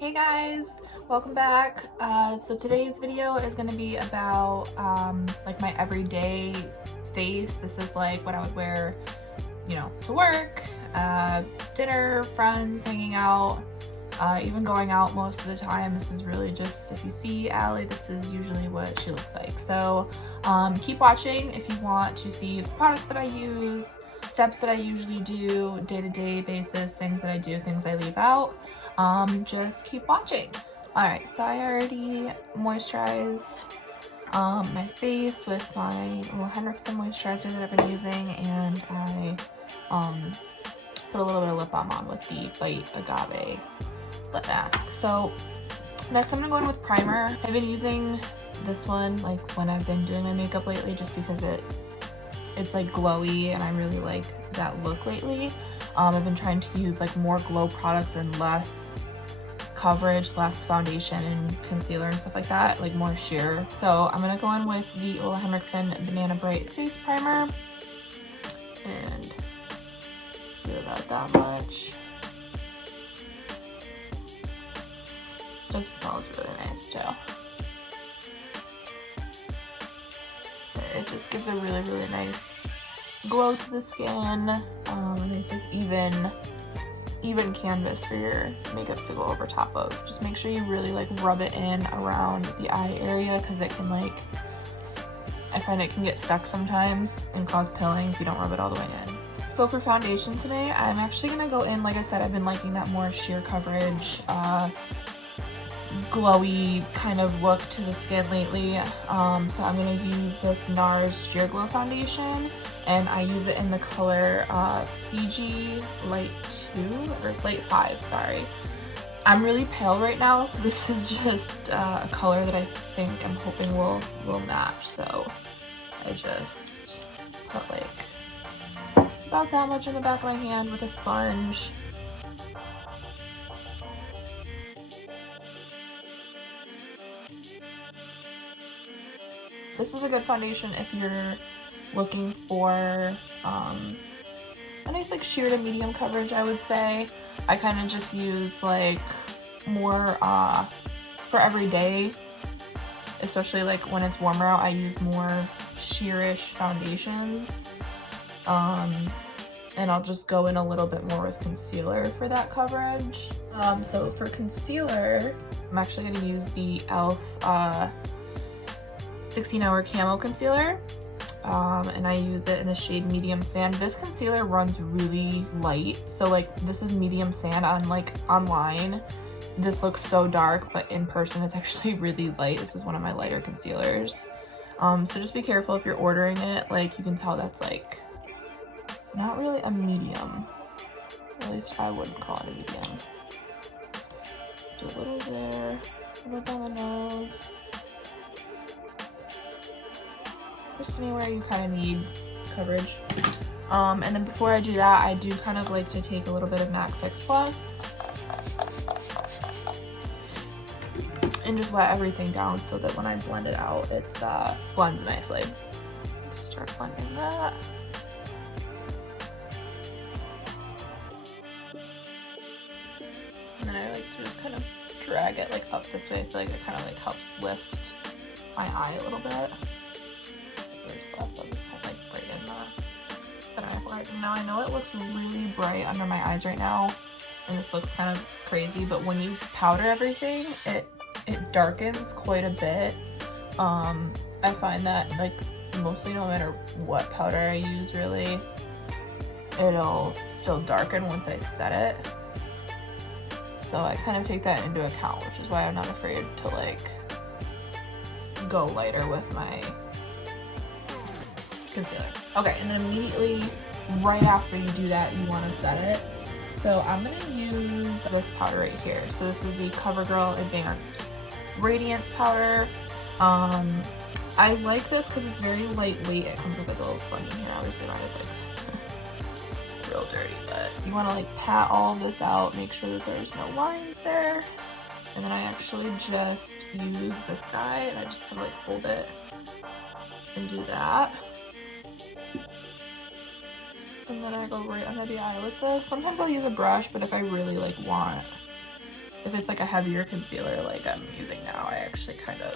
Hey guys, welcome back. So today's video is going to be about like my everyday face. This is like what I would wear, to work, dinner, friends, hanging out, even going out most of the time. This is really just, if you see Allie, this is usually what she looks like. So keep watching if you want to see the products that I use, steps that I usually do, day-to-day basis, things that I do, things I leave out. Just keep watching. Alright, so I already moisturized my face with my Olehenriksen moisturizer that I've been using, and I put a little bit of lip balm on with the Bite Agave lip mask. So next I'm gonna go in with primer. I've been using this one like when I've been doing my makeup lately, just because it's like glowy and I really like that look lately. I've been trying to use like more glow products and less coverage, less foundation and concealer and stuff like that, like more sheer. So I'm gonna go in with the Olehenriksen Banana Bright Face Primer and just do about that much. Stuff smells really nice too. It just gives a really, really nice glow to the skin. Nice like even canvas for your makeup to go over top of. Just make sure you really like rub it in around the eye area, because it can I find it can get stuck sometimes and cause pilling if you don't rub it all the way in. So for foundation today, I'm actually gonna go in, like I said, I've been liking that more sheer coverage, glowy kind of look to the skin lately. So I'm going to use this NARS Sheer Glow Foundation, and I use it in the color Fiji Light 2, or Light 5, sorry. I'm really pale right now, so this is just a color that I think I'm hoping will match. So I just put like about that much in the back of my hand with a sponge. This is a good foundation if you're looking for a nice like sheer to medium coverage, I would say. I kind of just use like more for every day, especially like when it's warmer out. I use more sheerish foundations, and I'll just go in a little bit more with concealer for that coverage. So for concealer, I'm actually going to use the e.l.f. 16-hour camo concealer, and I use it in the shade medium sand. This concealer runs really light, so like this is medium sand. On like online this looks so dark, but in person it's actually really light. This is one of my lighter concealers. So just be careful if you're ordering it. Like you can tell that's like not really a medium, at least I wouldn't call it a medium. Do a little there, a little down the nose, just anywhere you kind of need coverage. And then before I do that, I do kind of like to take a little bit of MAC Fix Plus and just wet everything down so that when I blend it out, it's blends nicely. Just start blending that. And then I like to just kind of drag it like up this way. I feel like it kind of like helps lift my eye a little bit. Now I know it looks really bright under my eyes right now, and this looks kind of crazy, but when you powder everything, it darkens quite a bit. I find that like mostly no matter what powder I use, really, it'll still darken once I set it. So I kind of take that into account, which is why I'm not afraid to like go lighter with my concealer. Okay, and then immediately right after you do that, you want to set it. So I'm going to use this powder right here. So this is the CoverGirl Advanced Radiance Powder. I like this because it's very lightweight. It comes with like a little sponge in here. Obviously mine is like real dirty, but you want to like pat all of this out, make sure that there's no lines there. And then I actually just use this guy and I just kind of like fold it and do that. And then I go right under the eye with this. Sometimes I'll use a brush, but if I really like want if it's like a heavier concealer like I'm using now, I actually kind of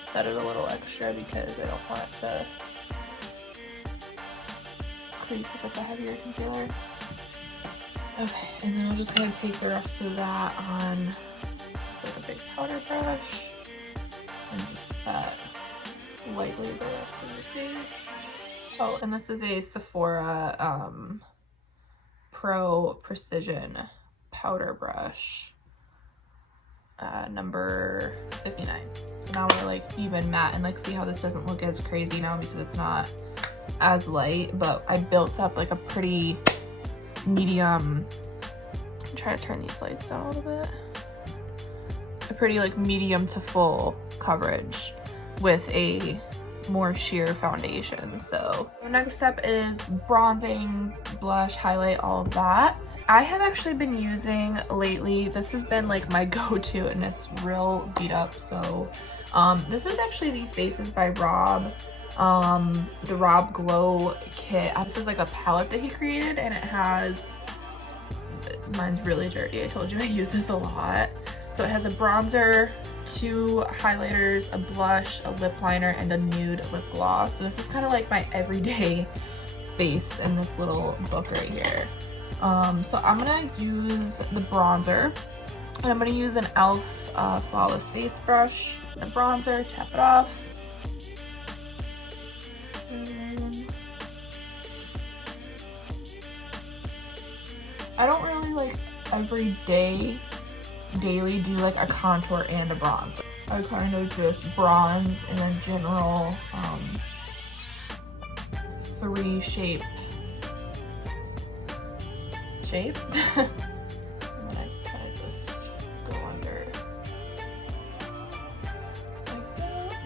set it a little extra because I don't want it to crease if it's a heavier concealer. Okay, and then I'll just kind of take the rest of that on just like a big powder brush and just set lightly the rest of your face. Oh, and this is a Sephora Pro Precision powder brush, number 59. So now we're like even matte, and like see how this doesn't look as crazy now because it's not as light, but I built up like a pretty medium, try to turn these lights down a little bit, a pretty like medium to full coverage with a more sheer foundation. So the next step is bronzing, blush, highlight, all of that. I have actually been using lately, this has been like my go-to and it's real beat up. So this is actually the Faces by Rob, the Rob Glow kit. This is like a palette that he created and it has, mine's really dirty, I told you I use this a lot. So it has a bronzer, 2 highlighters, a blush, a lip liner, and a nude lip gloss. So this is kind of like my everyday face in this little book right here. So I'm gonna use the bronzer, and I'm gonna use an e.l.f. Flawless Face Brush, the bronzer, tap it off. I don't really like daily do like a contour and a bronzer. I kind of just bronze and then general 3 shape. And then I kind of just go under like that.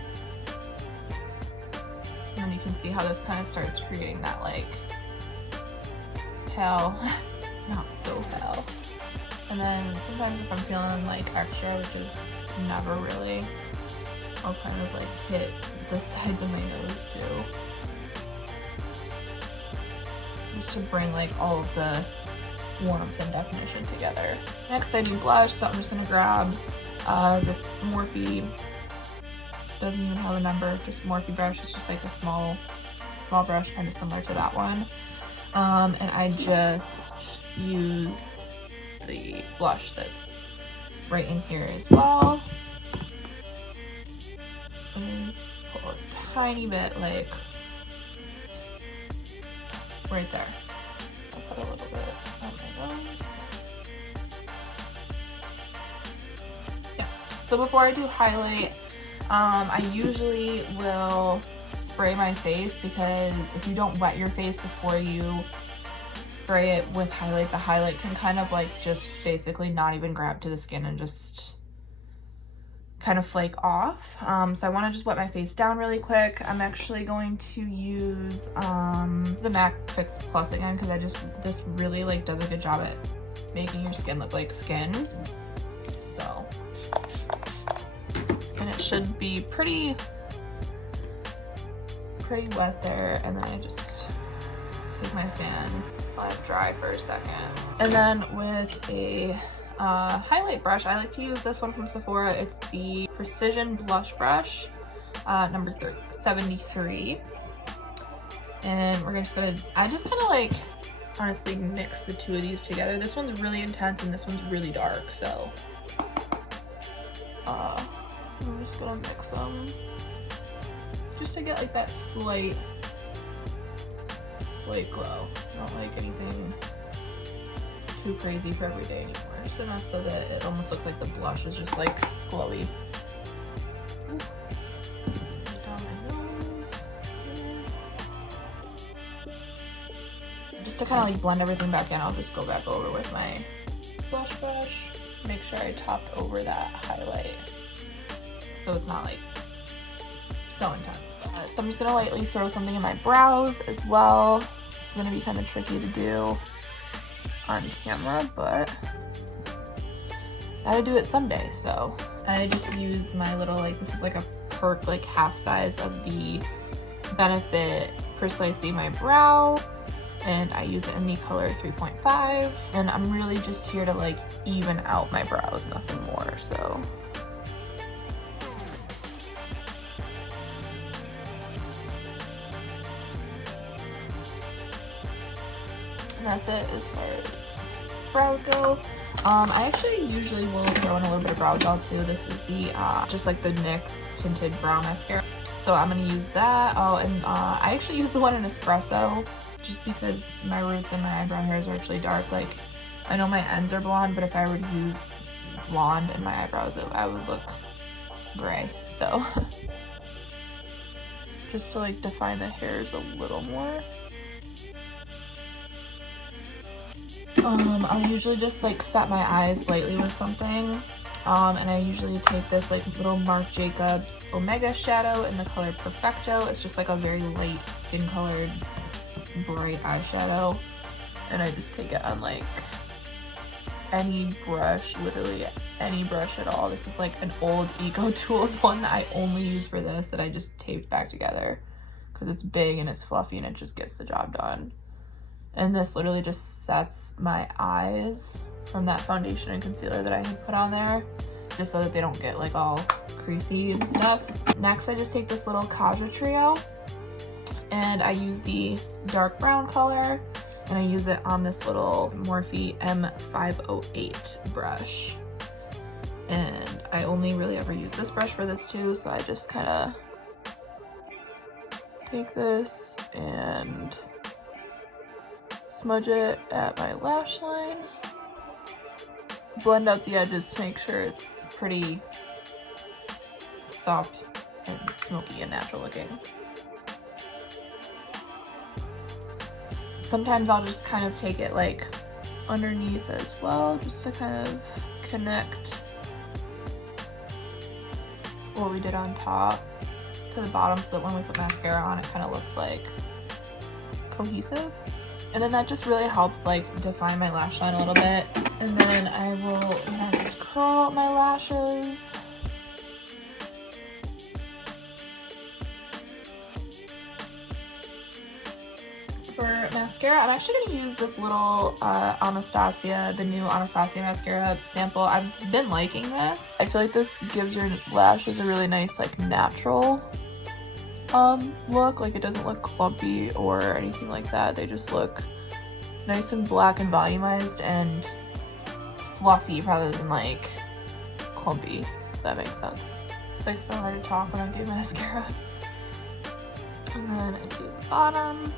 And then you can see how this kind of starts creating that like pale, not so pale. And then sometimes if I'm feeling like extra, which is never really, I'll kind of like hit the sides of my nose too. Just to bring like all of the warmth and definition together. Next I do blush, so I'm just gonna grab this Morphe, doesn't even have a number, just Morphe brush. It's just like a small brush, kind of similar to that one. And I just use the blush that's right in here as well. And pull a tiny bit like right there. I'll put a little bit on my nose. Yeah. So before I do highlight, I usually will spray my face, because if you don't wet your face before you spray it with highlight, the highlight can kind of like just basically not even grab to the skin and just kind of flake off. So I want to just wet my face down really quick. I'm actually going to use the MAC Fix Plus again, because this really like does a good job at making your skin look like skin. So, and it should be pretty wet there, and then I just take my fan, let it dry for a second. And then with a highlight brush, I like to use this one from Sephora. It's the Precision Blush Brush, number 73. And we're just gonna, I just kind of like honestly mix the two of these together. This one's really intense and this one's really dark, so I'm just gonna mix them just to get like that slight glow. I don't like anything too crazy for every day anymore. Just enough so that it almost looks like the blush is just like glowy. Down my nose. Just to kind of like blend everything back in, I'll just go back over with my blush brush. Make sure I topped over that highlight so it's not like so intense. So I'm just gonna lightly throw something in my brows as well. It's gonna be kind of tricky to do on camera, but I gotta do it someday. So I just use my little, like, this is like a perk, like half size of the Benefit Precisely My Brow and I use it in the color 3.5, and I'm really just here to like even out my brows, nothing more. So and that's it as far as brows go. I actually usually will throw in a little bit of brow gel too. This is the just like the NYX tinted brow mascara, so I'm gonna use that. Oh, and I actually use the one in espresso just because my roots and my eyebrow hairs are actually dark. Like, I know my ends are blonde, but if I were to use blonde in my eyebrows, I would look gray. So just to like define the hairs a little more. I'll usually just like set my eyes lightly with something, and I usually take this like little Marc Jacobs Omega shadow in the color Perfecto. It's just like a very light skin colored bright eyeshadow, and I just take it on like any brush, literally any brush at all. This is like an old Eco Tools one that I only use for this, that I just taped back together because it's big and it's fluffy and it just gets the job done. And this literally just sets my eyes from that foundation and concealer that I had put on there, just so that they don't get like all creasy and stuff. Next, I just take this little Kaja trio, and I use the dark brown color, and I use it on this little Morphe M508 brush. And I only really ever use this brush for this too, so I just kind of take this and smudge it at my lash line. Blend out the edges to make sure it's pretty soft and smoky and natural looking. Sometimes I'll just kind of take it like underneath as well, just to kind of connect what we did on top to the bottom, so that when we put mascara on, it kind of looks like cohesive. And then that just really helps like define my lash line a little bit. And then I will next curl out my lashes. For mascara, I'm actually going to use this little Anastasia, the new Anastasia mascara sample. I've been liking this. I feel like this gives your lashes a really nice like natural look. Like, it doesn't look clumpy or anything like that. They just look nice and black and volumized and fluffy rather than like clumpy, if that makes sense. It's like so hard to talk when I do mascara. And then I do the bottom.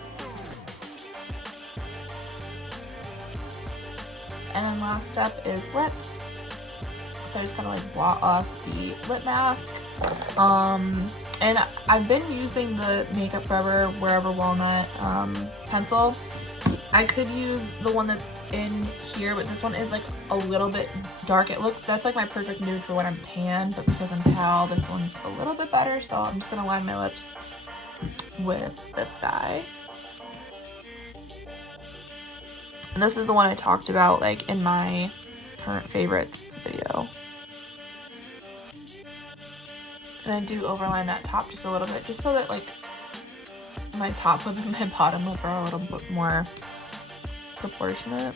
And then last step is lips. So I just kind of like blot off the lip mask. And I've been using the Makeup Forever Wherever Walnut pencil. I could use the one that's in here, but this one is like a little bit dark. That's like my perfect nude for when I'm tan, but because I'm pale, this one's a little bit better. So I'm just gonna line my lips with this guy. And this is the one I talked about like in my current favorites video. And I do overline that top just a little bit, just so that like my top lip and my bottom lip are a little bit more proportionate.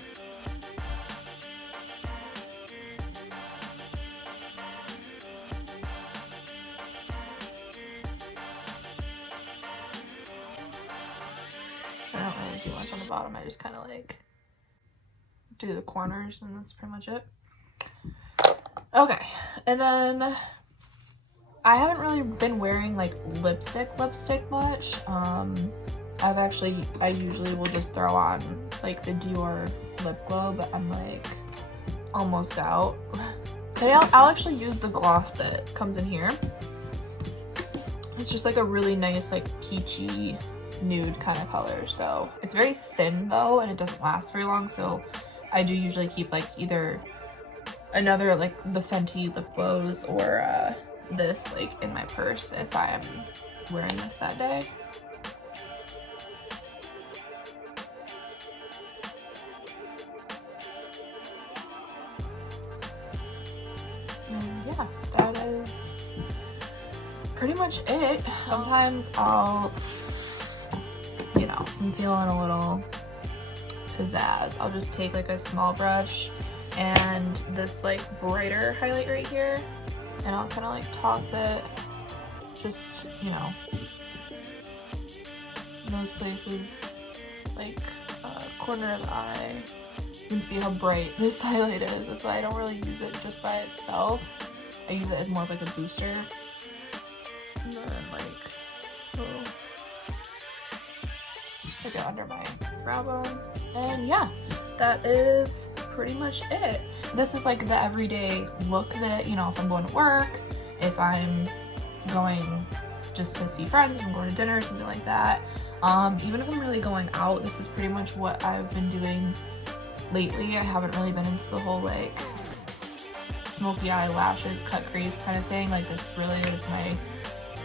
I don't really do much on the bottom. I just kind of like do the corners, and that's pretty much it. Okay, and then I haven't really been wearing like lipstick much. I usually will just throw on like the Dior lip glow, but I'm like almost out. Today I'll actually use the gloss that comes in here. It's just like a really nice like peachy nude kind of color. So it's very thin though, and it doesn't last very long. So I do usually keep like either another like the Fenty lip glows or this like in my purse if I'm wearing this that day. And yeah, that is pretty much it. Sometimes I'll, you know, I'm feeling a little pizzazz. I'll just take like a small brush and this like brighter highlight right here, and I'll kind of like toss it just, you know, in those places, like corner of the eye. You can see how bright this highlight is. That's why I don't really use it just by itself. I use it as more of like a booster. And then like, oh, stick it under my brow bone. And yeah, that is pretty much it. This is like the everyday look that, you know, if I'm going to work, if I'm going just to see friends, if I'm going to dinner or something like that. Even if I'm really going out, this is pretty much what I've been doing lately. I haven't really been into the whole like smoky eye, lashes, cut crease kind of thing. Like this really is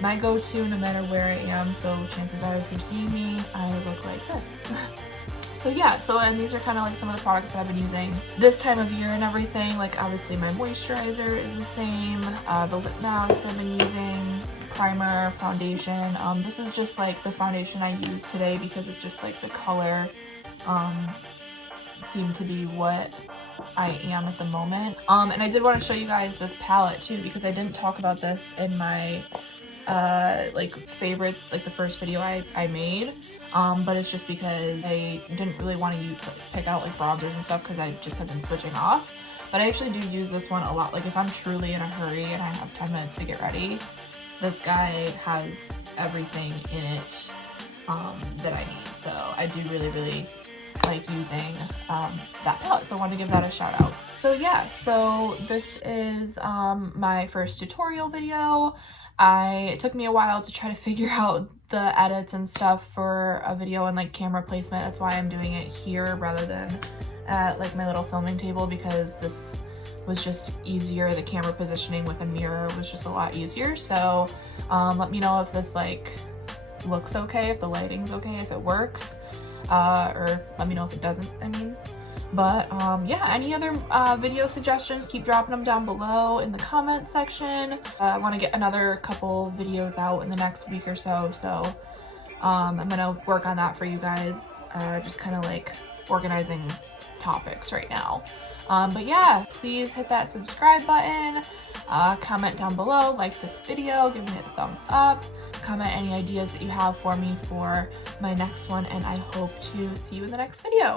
my go-to no matter where I am. So chances are if you're seeing me, I look like this. So yeah, and these are kind of like some of the products that I've been using this time of year and everything. Like obviously my moisturizer is the same, the lip mask I've been using, primer, foundation. This is just like the foundation I use today because it's just like the color seemed to be what I am at the moment. And I did want to show you guys this palette too, because I didn't talk about this in my like favorites, like the first video I made, but it's just because I didn't really want to pick out like bronzers and stuff because I just have been switching off. But I actually do use this one a lot. Like if I'm truly in a hurry and I have 10 minutes to get ready, this guy has everything in it that I need. So I do really like using that palette, so I wanted to give that a shout out. So yeah, so this is my first tutorial video. It took me a while to try to figure out the edits and stuff for a video and like camera placement. That's why I'm doing it here rather than at like my little filming table, because this was just easier. The camera positioning with a mirror was just a lot easier. So let me know if this like looks okay, if the lighting's okay, if it works, or let me know if it doesn't, I mean. But yeah, any other video suggestions, keep dropping them down below in the comment section. I want to get another couple videos out in the next week or so, so I'm gonna work on that for you guys, just kind of like organizing topics right now. But yeah, please hit that subscribe button, comment down below, like this video, give me a thumbs up, comment any ideas that you have for me for my next one, and I hope to see you in the next video.